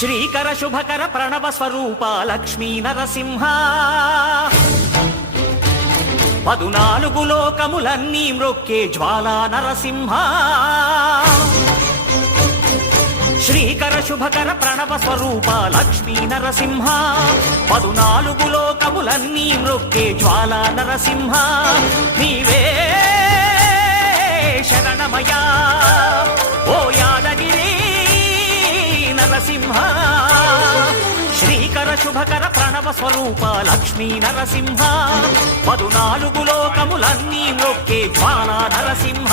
శ్రీకర శుభకర ప్రణవ స్వరూప లక్ష్మీ నరసింహ 14 లోకములన్నీ మ్రొక్కే జ్వాలా నరసింహ శ్రీకర శుభకర ప్రణవ స్వరూప లక్ష్మీ నరసింహ 14 లోకములన్నీ మ్రొక్కే జ్వాలా నరసింహ నీవే శరణమయా ఓ యాదగిరి నరసింహ శ్రీకర శుభకర ప్రణవ స్వరూప లక్ష్మీ నరసింహ 14 లోకములన్నీ మ్రొక్కే జ్వాలా నరసింహ